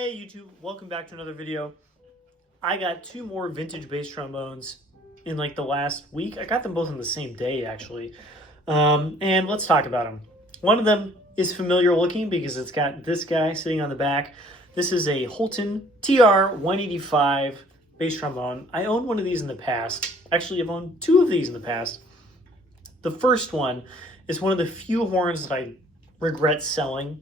Hey YouTube, welcome back to another video. I got two more vintage bass trombones in like the last week. I got them both on the same day actually. And let's talk about them. One of them is familiar looking because it's got this guy sitting on the back. This is a Holton TR185 bass trombone. I owned one of these in the past. Actually, I've owned two of these in the past. The first one is one of the few horns that I regret selling.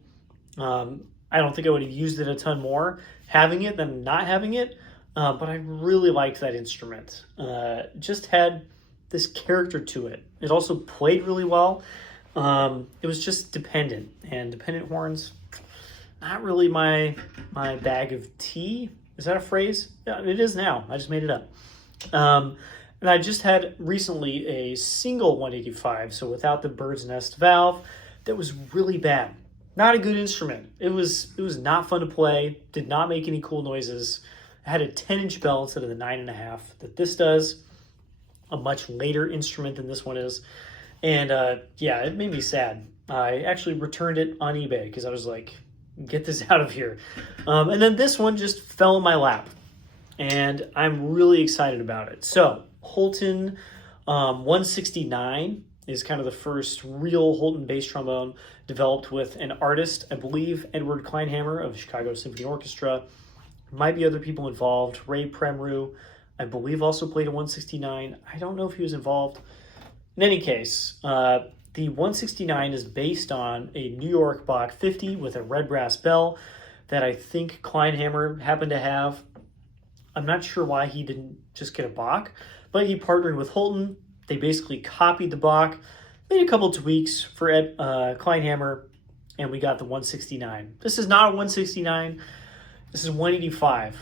I don't think I would have used it a ton more having it than not having it, but I really liked that instrument. Just had this character to it. It also played really well. It was just dependent, and dependent horns, not really my bag of tea. Is that a phrase? Yeah, it is now. I just made it up. And I just had recently a single 185, so without the bird's nest valve, that was really bad. Not a good instrument. It was not fun to play, did not make any cool noises. I had a 10-inch bell instead of the 9.5 that this does, a much later instrument than this one is. And yeah, it made me sad. I actually returned it on eBay because I was like, get this out of here. And then this one just fell in my lap. And I'm really excited about it. So, Holton 169 is kind of the first real Holton bass trombone developed with an artist, I believe Edward Kleinhammer of the Chicago Symphony Orchestra. Might be other people involved. Ray Premru, I believe, also played a 169. I don't know if he was involved. In any case, the 169 is based on a New York Bach 50 with a red brass bell that I think Kleinhammer happened to have. I'm not sure why he didn't just get a Bach, but he partnered with Holton. They basically copied the Bach, made a couple tweaks for Kleinhammer, and we got the 169. This is not a 169. This is 185.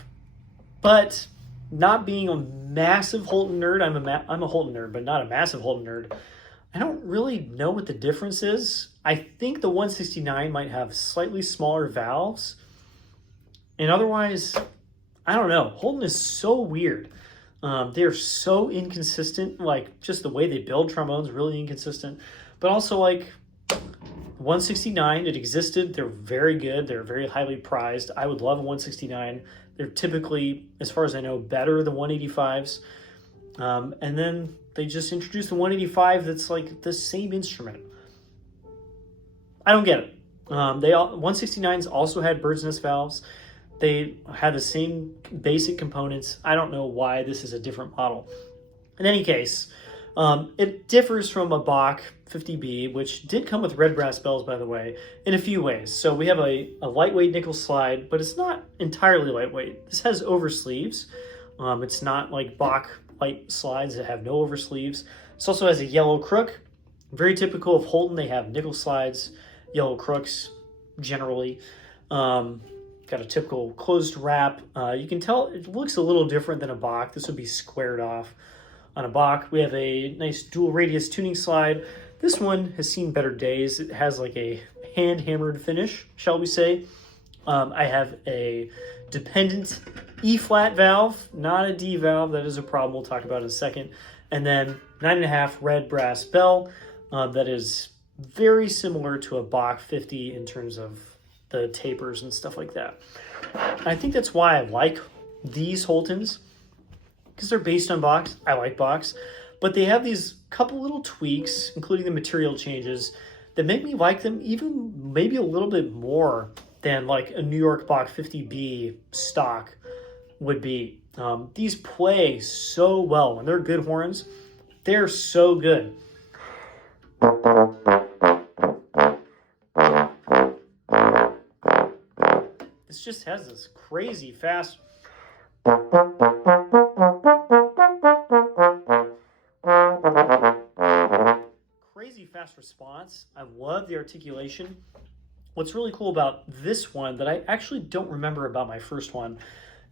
But not being a massive Holton nerd, I'm a Holton nerd, but not a massive Holton nerd, I don't really know what the difference is. I think the 169 might have slightly smaller valves. And otherwise, I don't know. Holton is so weird. They're so inconsistent, like just the way they build trombones, really inconsistent. But also like 169, it existed. They're very good. They're very highly prized. I would love a 169. They're typically, as far as I know, better than 185s. And then they just introduced the 185 that's like the same instrument. I don't get it. 169s also had bird's nest valves. They had the same basic components. I don't know why this is a different model. In any case, it differs from a Bach 50B, which did come with red brass bells, by the way, in a few ways. So we have a lightweight nickel slide, but it's not entirely lightweight. This has over sleeves. It's not like Bach light slides that have no over sleeves. This also has a yellow crook. Very typical of Holton. They have nickel slides, yellow crooks, generally. Got a typical closed wrap. You can tell it looks a little different than a Bach. This would be squared off. On a Bach, we have a nice dual radius tuning slide. This one has seen better days. It has like a hand-hammered finish, shall we say. I have a dependent E-flat valve, not a D valve. That is a problem we'll talk about in a second. And then 9.5 red brass bell that is very similar to a Bach 50 in terms of the tapers and stuff like that. I think that's why I like these Holtons, because they're based on Bachs. I like Bachs, but they have these couple little tweaks, including the material changes, that make me like them even maybe a little bit more than like a New York Bach 50B stock would be. These play so well. When they're good horns, they're so good. This just has this crazy fast response. I love the articulation. What's really cool about this one that I actually don't remember about my first one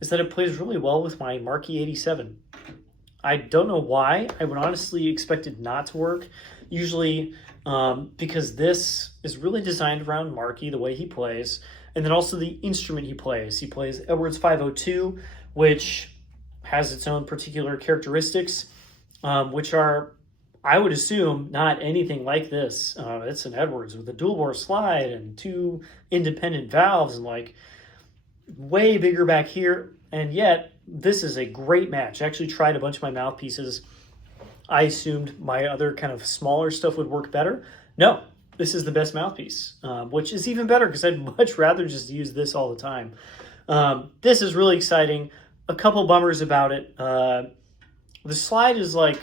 is that it plays really well with my Marquis 87. I don't know why. I would honestly expect it not to work. Usually because this is really designed around Marquis, the way he plays, and then also the instrument he plays. He plays Edwards 502, which has its own particular characteristics, which are, I would assume, not anything like this. It's an Edwards with a dual bore slide and two independent valves, and like way bigger back here, and yet this is a great match. I actually tried a bunch of my mouthpieces. I assumed my other kind of smaller stuff would work better. No, this is the best mouthpiece, which is even better because I'd much rather just use this all the time. This is really exciting. A couple bummers about it. The slide is like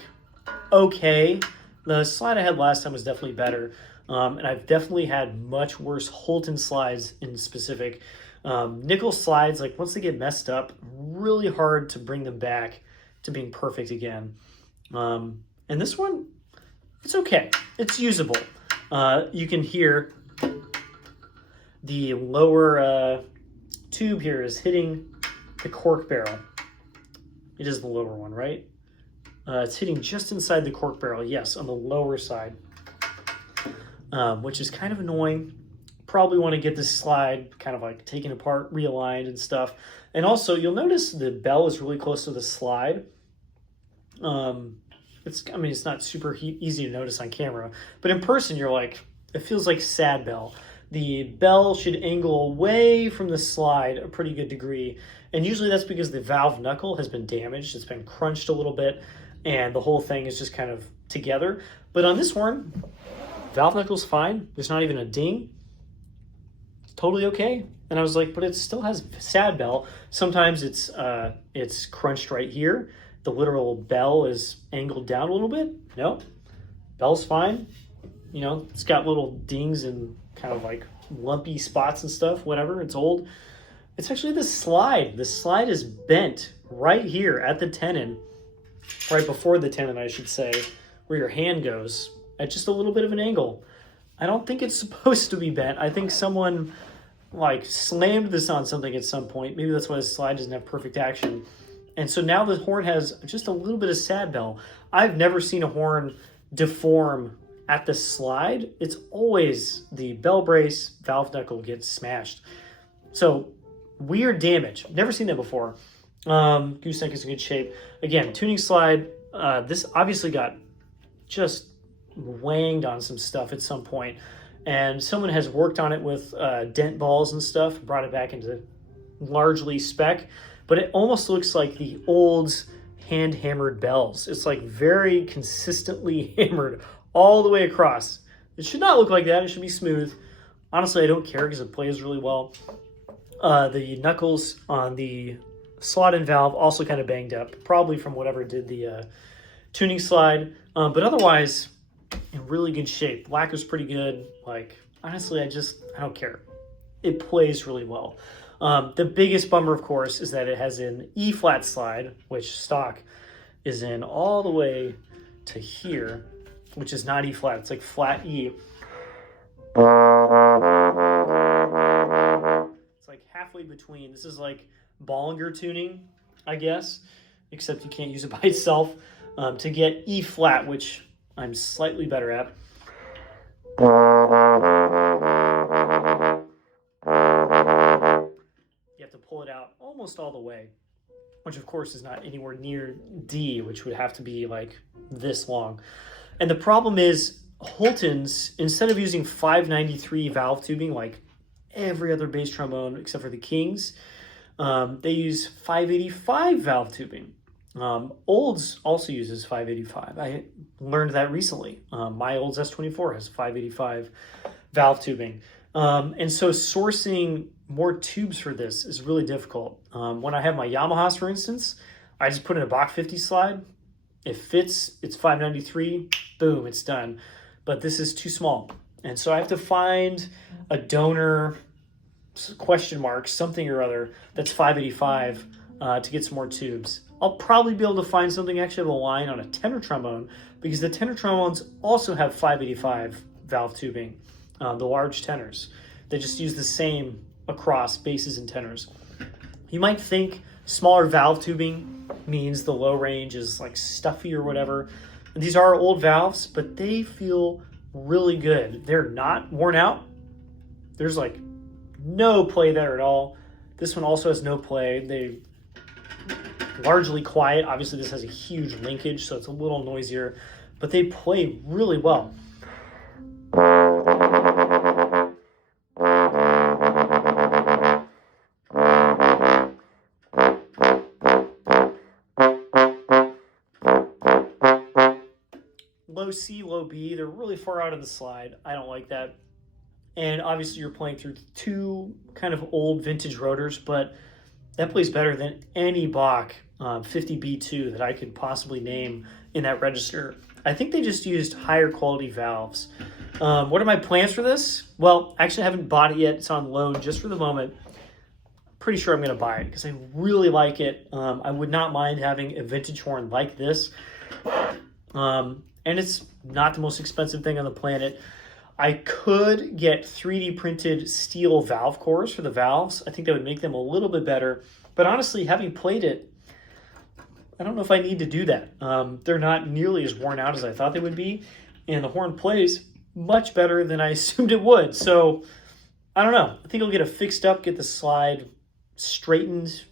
okay. The slide I had last time was definitely better. And I've definitely had much worse Holton slides in specific. Nickel slides, like once they get messed up, really hard to bring them back to being perfect again. And this one, it's okay. It's usable. You can hear the lower tube here is hitting the cork barrel. It is the lower one, right? It's hitting just inside the cork barrel, yes, on the lower side, which is kind of annoying. Probably want to get this slide kind of like taken apart, realigned and stuff. And also, you'll notice the bell is really close to the slide. It's not super easy to notice on camera, but in person, you're like, it feels like sad bell. The bell should angle away from the slide a pretty good degree. And usually that's because the valve knuckle has been damaged. It's been crunched a little bit and the whole thing is just kind of together. But on this horn, valve knuckle's fine. There's not even a ding. It's totally okay. And I was like, but it still has sad bell. Sometimes it's crunched right here. The literal bell is angled down a little bit. No, bell's fine. You know, it's got little dings and kind of like lumpy spots and stuff, whatever. It's old. It's actually the slide. The slide is bent right here at the tenon, right before the tenon, I should say, where your hand goes at just a little bit of an angle. I don't think it's supposed to be bent. I think someone like slammed this on something at some point. Maybe that's why the slide doesn't have perfect action. And so now the horn has just a little bit of sad bell. I've never seen a horn deform at the slide. It's always the bell brace, valve knuckle gets smashed. So weird damage. Never seen that before. Gooseneck is in good shape. Again, tuning slide. This obviously got just wanged on some stuff at some point. And someone has worked on it with dent balls and stuff, brought it back into largely spec. But it almost looks like the old hand-hammered bells. It's like very consistently hammered all the way across. It should not look like that. It should be smooth. Honestly, I don't care because it plays really well. The knuckles on the slot and valve also kind of banged up, probably from whatever did the tuning slide. But otherwise, in really good shape. Lacquer's pretty good. Like, honestly, I don't care. It plays really well. The biggest bummer, of course, is that it has an E-flat slide, which stock is in all the way to here, which is not E-flat. It's like flat E. It's like halfway between. This is like Bollinger tuning, I guess, except you can't use it by itself. To get E-flat, which I'm slightly better at. Pull it out almost all the way, which of course is not anywhere near D, which would have to be like this long. And the problem is Holton's, instead of using 593 valve tubing like every other bass trombone except for the Kings, they use 585 valve tubing. Olds also uses 585. I learned that recently. My Olds S24 has 585 valve tubing. And so sourcing more tubes for this is really difficult. When I have my Yamahas, for instance, I just put in a Bach 50 slide. It fits, it's 593, boom, it's done. But this is too small. And so I have to find a donor, question mark, something or other, that's 585 to get some more tubes. I'll probably be able to find something actually of a line on a tenor trombone because the tenor trombones also have 585 valve tubing, the large tenors. They just use the same across basses and tenors. You might think smaller valve tubing means the low range is like stuffy or whatever. And these are old valves, but they feel really good. They're not worn out. There's like no play there at all. This one also has no play. They largely quiet. Obviously this has a huge linkage, so it's a little noisier, but they play really well. low C, low B. They're really far out of the slide. I don't like that. And obviously you're playing through two kind of old vintage rotors, but that plays better than any Bach 50B2 that I could possibly name in that register. I think they just used higher quality valves. What are my plans for this? Well, actually I haven't bought it yet. It's on loan just for the moment. Pretty sure I'm going to buy it because I really like it. I would not mind having a vintage horn like this. And it's not the most expensive thing on the planet. I could get 3D printed steel valve cores for the valves. I think that would make them a little bit better. But honestly, having played it, I don't know if I need to do that. They're not nearly as worn out as I thought they would be. And the horn plays much better than I assumed it would. So, I don't know. I think I'll get it fixed up, get the slide straightened,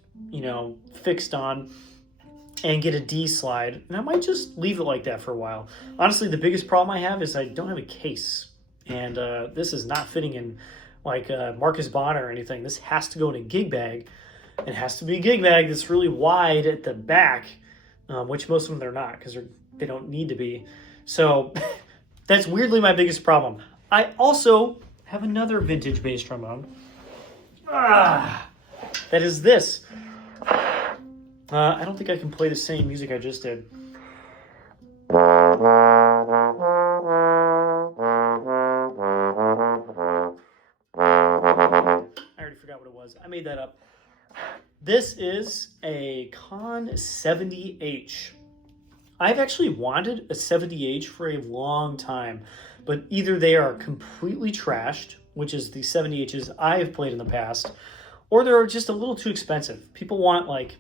fixed on, and get a D slide. And I might just leave it like that for a while. Honestly, the biggest problem I have is I don't have a case. And this is not fitting in like Marcus Bonner or anything. This has to go in a gig bag. It has to be a gig bag that's really wide at the back, which most of them they're not because they don't need to be. So that's weirdly my biggest problem. I also have another vintage bass trombone. That is this. I don't think I can play the same music I just did. I made that up. This is a Conn 70H. I've actually wanted a 70H for a long time, but either they are completely trashed, which is the 70Hs I have played in the past, or they're just a little too expensive. People want like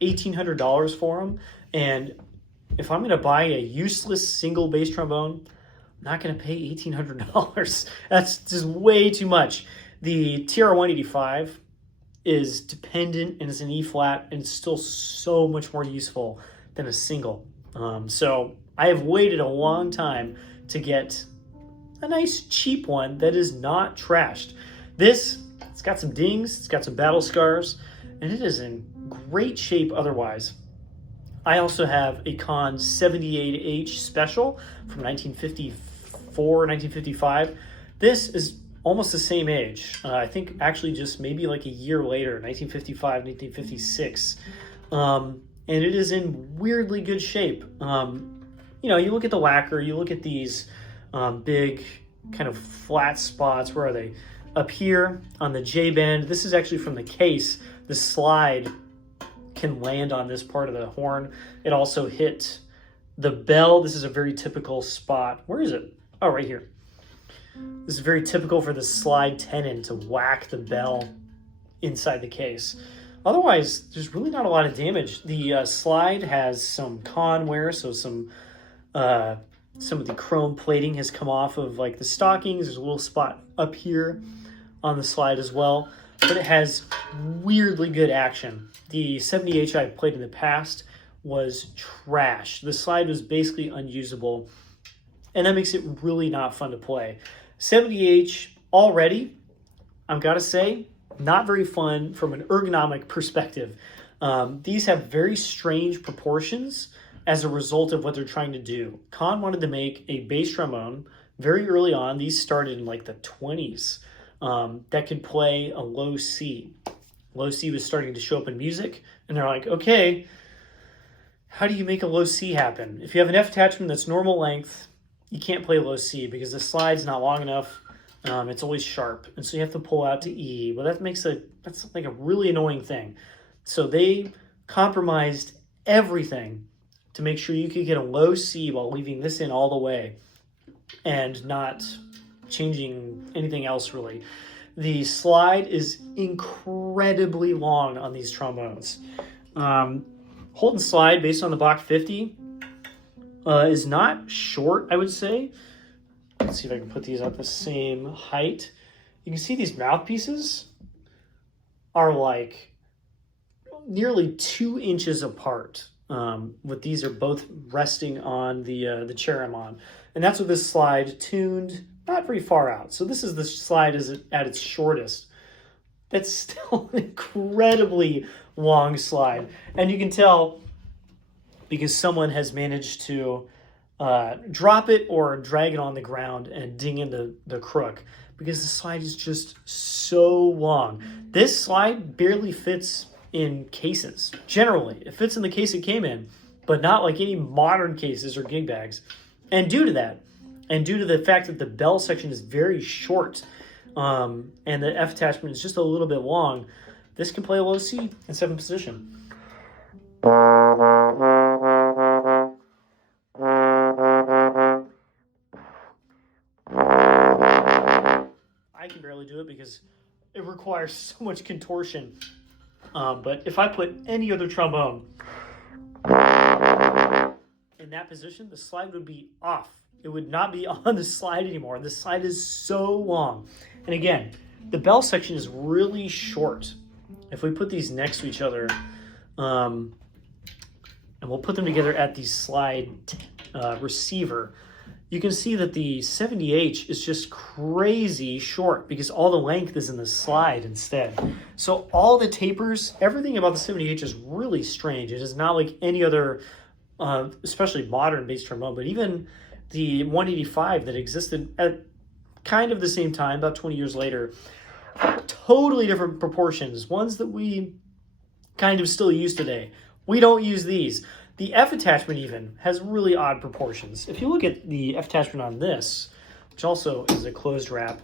$1,800 for them, and if I'm going to buy a useless single bass trombone, I'm not going to pay $1,800. That's just way too much. The TR185 is dependent and it's an E flat and it's still so much more useful than a single. So I have waited a long time to get a nice cheap one that is not trashed. It's got some dings, it's got some battle scars, and it is in great shape otherwise. I also have a Conn 78H Special from 1954, 1955. This is almost the same age. I think actually just maybe like a year later, 1955, 1956. And it is in weirdly good shape. You look at the lacquer, you look at these big kind of flat spots. Where are they? Up here on the J-bend. This is actually from the case. The slide can land on this part of the horn. It also hit the bell. This is a very typical spot. Where is it? Oh, right here. This is very typical for the slide tenon to whack the bell inside the case. Otherwise, there's really not a lot of damage. The slide has some Conn wear, so some of the chrome plating has come off of like the stockings. There's a little spot up here on the slide as well, but it has weirdly good action. The 70H I played in the past was trash. The slide was basically unusable, and that makes it really not fun to play. 70H already, I've got to say, not very fun from an ergonomic perspective. These have very strange proportions as a result of what they're trying to do. Conn wanted to make a bass trombone very early on. These started in like the 20s that could play a low C. Low C was starting to show up in music, and they're like, okay, how do you make a low C happen? If you have an F attachment that's normal length, you can't play low C because the slide's not long enough. It's always sharp, and so you have to pull out to E. Well, that's like a really annoying thing. So they compromised everything to make sure you could get a low C while leaving this in all the way and not changing anything else really. The slide is incredibly long on these trombones. Holton slide, based on the Bach 50, is not short, I would say. Let's see if I can put these at the same height. You can see these mouthpieces are like nearly 2 inches apart. With these are both resting on the chair I'm on. And that's with this slide tuned not very far out. So this is the slide at its shortest. That's still an incredibly long slide. And you can tell because someone has managed to drop it or drag it on the ground and ding into the crook because the slide is just so long. This slide barely fits in cases. Generally, it fits in the case it came in, but not like any modern cases or gig bags. And due to that, and due to the fact that the bell section is very short, and the F attachment is just a little bit long, this can play a low C in 7th position. I can barely do it because it requires so much contortion. But if I put any other trombone in that position, the slide would be off. It would not be on the slide anymore. The slide is so long. And again, the bell section is really short. If we put these next to each other, and we'll put them together at the slide receiver, you can see that the 70H is just crazy short because all the length is in the slide instead. So all the tapers, everything about the 70H is really strange. It is not like any other, especially modern bass trombone, but even the 185 that existed at kind of the same time, about 20 years later, totally different proportions, ones that we kind of still use today. We don't use these. The F attachment even has really odd proportions. If you look at the F attachment on this, which also is a closed wrap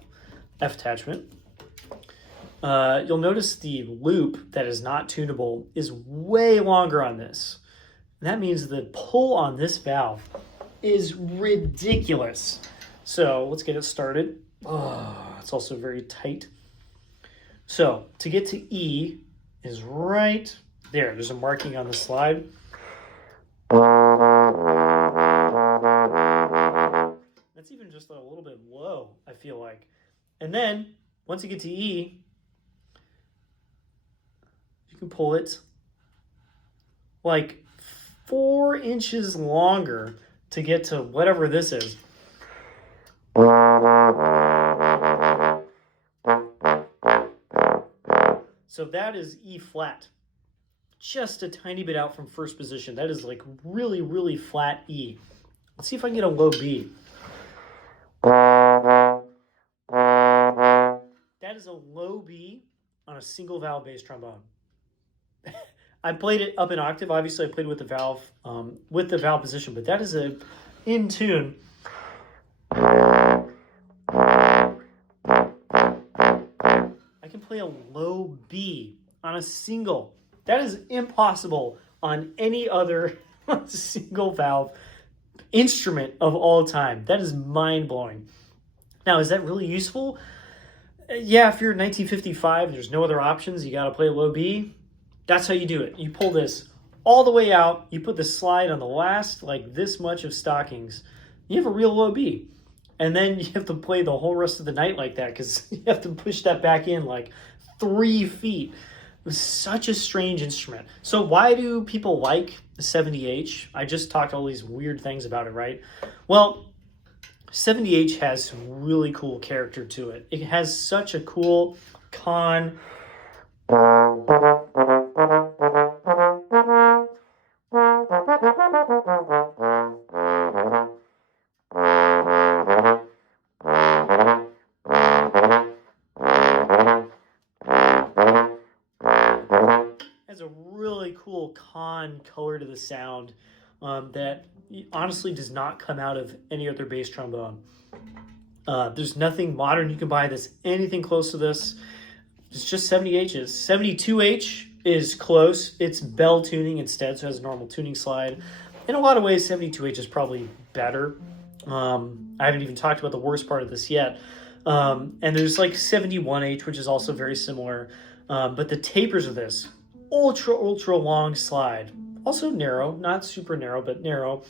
F attachment, you'll notice the loop that is not tunable is way longer on this. And that means the pull on this valve is ridiculous. So let's get it started. Oh, it's also very tight. So to get to E is right there. There's a marking on the slide. That's even just a little bit low, I feel like. And then once you get to E, you can pull it like 4 inches longer to get to whatever this is. So that is E flat. Just a tiny bit out from first position. That is like really, really flat E. Let's see if I can get a low B. That is a low B on a single valve bass trombone. I played it up an octave. Obviously, I played with the valve position, but that is a in tune. I can play a low B on a single. That is impossible on any other single valve instrument of all time. That is mind-blowing. Now, is that really useful? Yeah, if you're in 1955 and there's no other options, you got to play a low B. That's how you do it. You pull this all the way out. You put the slide on the last, like this much of stockings. You have a real low B. And then you have to play the whole rest of the night like that because you have to push that back in like 3 feet. It was such a strange instrument. So why do people like the 70H? I just talked all these weird things about it, right? Well, 70H has some really cool character to it. It has such a cool Conn. Conn color to the sound that honestly does not come out of any other bass trombone. There's nothing modern you can buy that's anything close to this. It's just 70Hs. 72H is close. It's bell tuning instead, so it has a normal tuning slide. In a lot of ways, 72H is probably better. I haven't even talked about the worst part of this yet. And there's like 71H, which is also very similar. But the tapers of this, ultra long slide, also narrow, not super narrow, but narrow.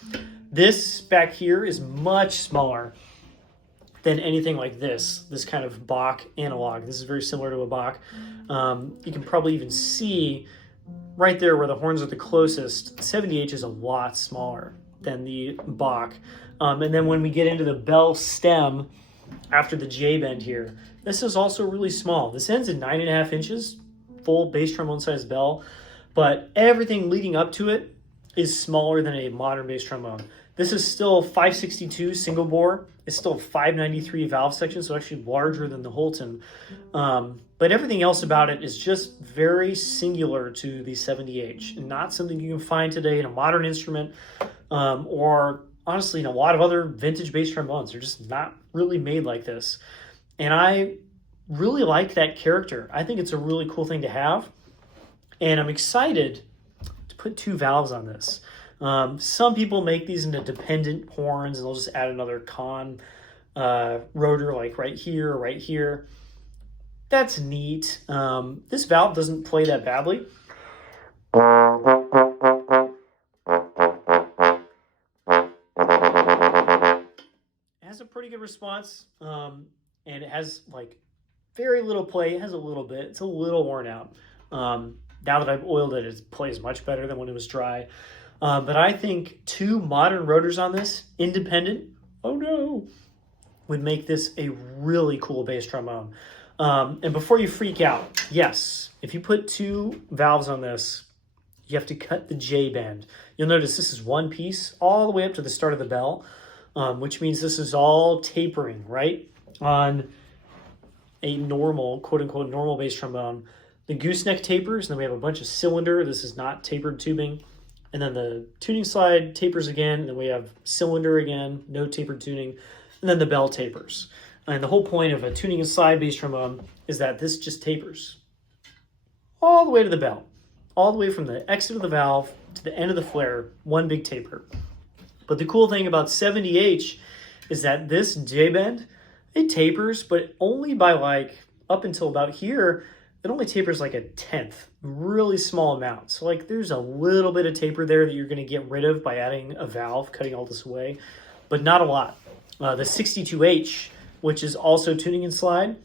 This back here is much smaller than anything like this kind of Bach analog. This is very similar to a Bach. You can probably even see right there where the horns are the closest. 70H is a lot smaller than the Bach. And then when we get into the bell stem after the J bend here, this is also really small. This ends in 9.5 inches. Full bass trombone size bell, but everything leading up to it is smaller than a modern bass trombone. This is still 562 single bore. It's still 593 valve section, so actually larger than the Holton. But everything else about it is just very singular to the 70H, and not something you can find today in a modern instrument, or honestly in a lot of other vintage bass trombones. They're just not really made like this. And I really like that character. I think it's a really cool thing to have. And I'm excited to put 2 valves on this. Some people make these into dependent horns, and they'll just add another Conn rotor like right here or right here. That's neat. This valve doesn't play that badly. It has a pretty good response, and it has like very little play. It has a little bit. It's a little worn out. Now that I've oiled it, it plays much better than when it was dry. But I think 2 modern rotors on this, independent, oh no, would make this a really cool bass trombone. And before you freak out, yes, if you put 2 valves on this, you have to cut the J bend. You'll notice this is one piece all the way up to the start of the bell, which means this is all tapering, right? On a normal, quote-unquote, normal bass trombone. The gooseneck tapers, and then we have a bunch of cylinder. This is not tapered tubing. And then the tuning slide tapers again, and then we have cylinder again, no tapered tuning, and then the bell tapers. And the whole point of a tuning and slide bass trombone is that this just tapers all the way to the bell, all the way from the exit of the valve to the end of the flare, one big taper. But the cool thing about 70H is that this J-bend, it tapers, but only by like up until about here, it only tapers like 1/10, really small amount. So like there's a little bit of taper there that you're going to get rid of by adding a valve, cutting all this away, but not a lot. The 62H, which is also tuning and slide,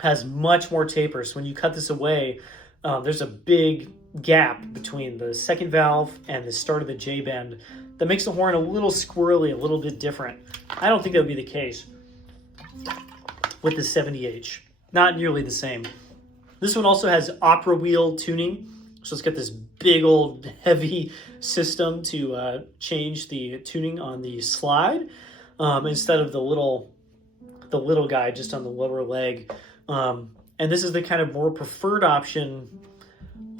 has much more taper. So when you cut this away, there's a big gap between the second valve and the start of the J bend that makes the horn a little squirrely, a little bit different. I don't think that would be the case with the 70H. Not nearly the same. This one also has opera wheel tuning. So it's got this big old heavy system to change the tuning on the slide instead of the little guy just on the lower leg. And this is the kind of more preferred option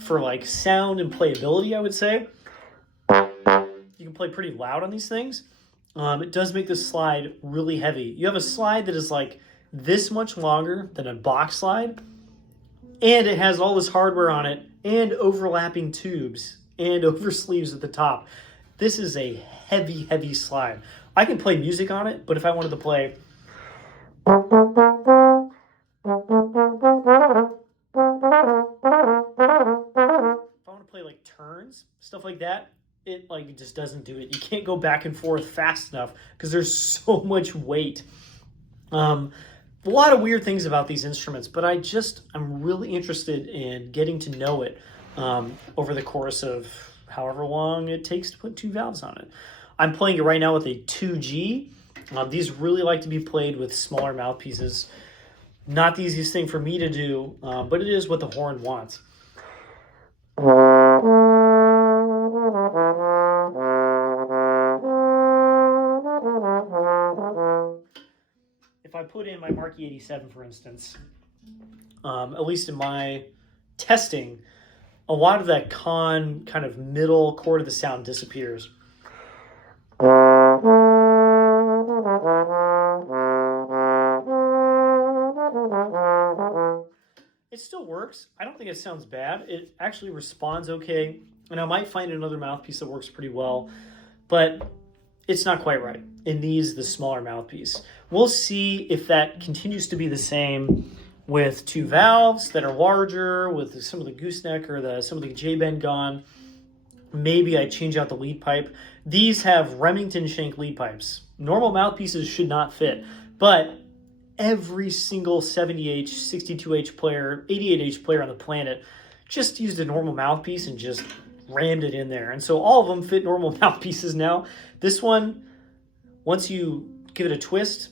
for like sound and playability, I would say. You can play pretty loud on these things. It does make this slide really heavy. You have a slide that is like this much longer than a box slide, and it has all this hardware on it and overlapping tubes and oversleeves at the top. This is a heavy, heavy slide. I can play music on it, but if I wanted to play if I want to play like turns, stuff like that, it like just doesn't do it. You can't go back and forth fast enough because there's so much weight. A lot of weird things about these instruments, but I'm really interested in getting to know it over the course of however long it takes to put 2 valves on it. I'm playing it right now with a 2G. These really like to be played with smaller mouthpieces. Not the easiest thing for me to do, but it is what the horn wants. If I put in my Marquee 87, for instance, at least in my testing, a lot of that Conn kind of middle chord of the sound disappears. It still works. I don't think it sounds bad. It actually responds okay, and I might find another mouthpiece that works pretty well, but it's not quite right. It needs the smaller mouthpiece. We'll see if that continues to be the same with 2 valves that are larger, with some of the gooseneck or some of the J-bend gone. Maybe I change out the lead pipe. These have Remington shank lead pipes. Normal mouthpieces should not fit, but every single 70H, 62H player, 88H player on the planet just used a normal mouthpiece and just rammed it in there. And so all of them fit normal mouthpieces now. This one, once you give it a twist,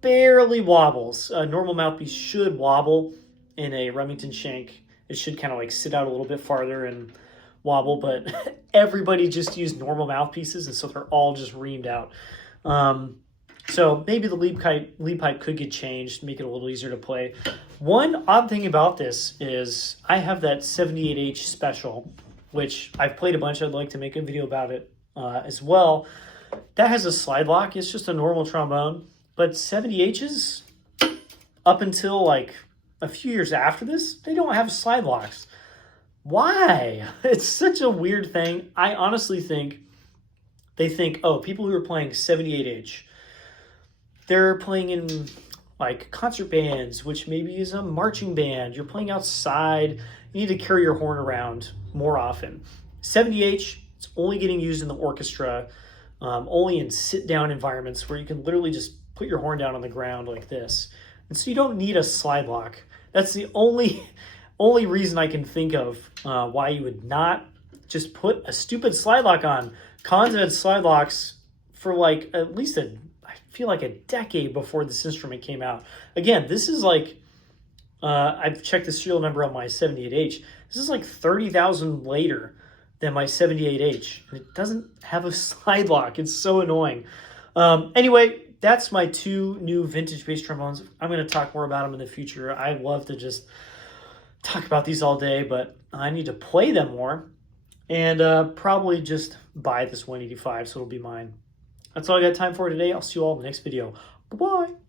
barely wobbles. A normal mouthpiece should wobble. In a Remington shank, it should kind of like sit out a little bit farther and wobble, but everybody just used normal mouthpieces, and so they're all just reamed out. So maybe the lead pipe could get changed, make it a little easier to play. One odd thing about this is I have that 78H special, which I've played a bunch. I'd like to make a video about it as well. That has a slide lock. It's just a normal trombone. But 70Hs, up until like a few years after this, they don't have slide locks. Why? It's such a weird thing. I honestly think they think, oh, people who are playing 78H, they're playing in like concert bands, which maybe is a marching band. You're playing outside. You need to carry your horn around more often. 70H, it's only getting used in the orchestra, only in sit-down environments where you can literally just put your horn down on the ground like this. And so you don't need a slide lock. That's the only reason I can think of why you would not just put a stupid slide lock on. Conn's had slide locks for like at least I feel like a decade before this instrument came out. Again, this is like, I've checked the serial number on my 78H. This is like 30,000 later than my 78H. And it doesn't have a slide lock. It's so annoying. Anyway, that's my two new vintage bass trombones. I'm going to talk more about them in the future. I'd love to just talk about these all day, but I need to play them more and probably just buy this 185, so it'll be mine. That's all I got time for today. I'll see you all in the next video. Bye-bye.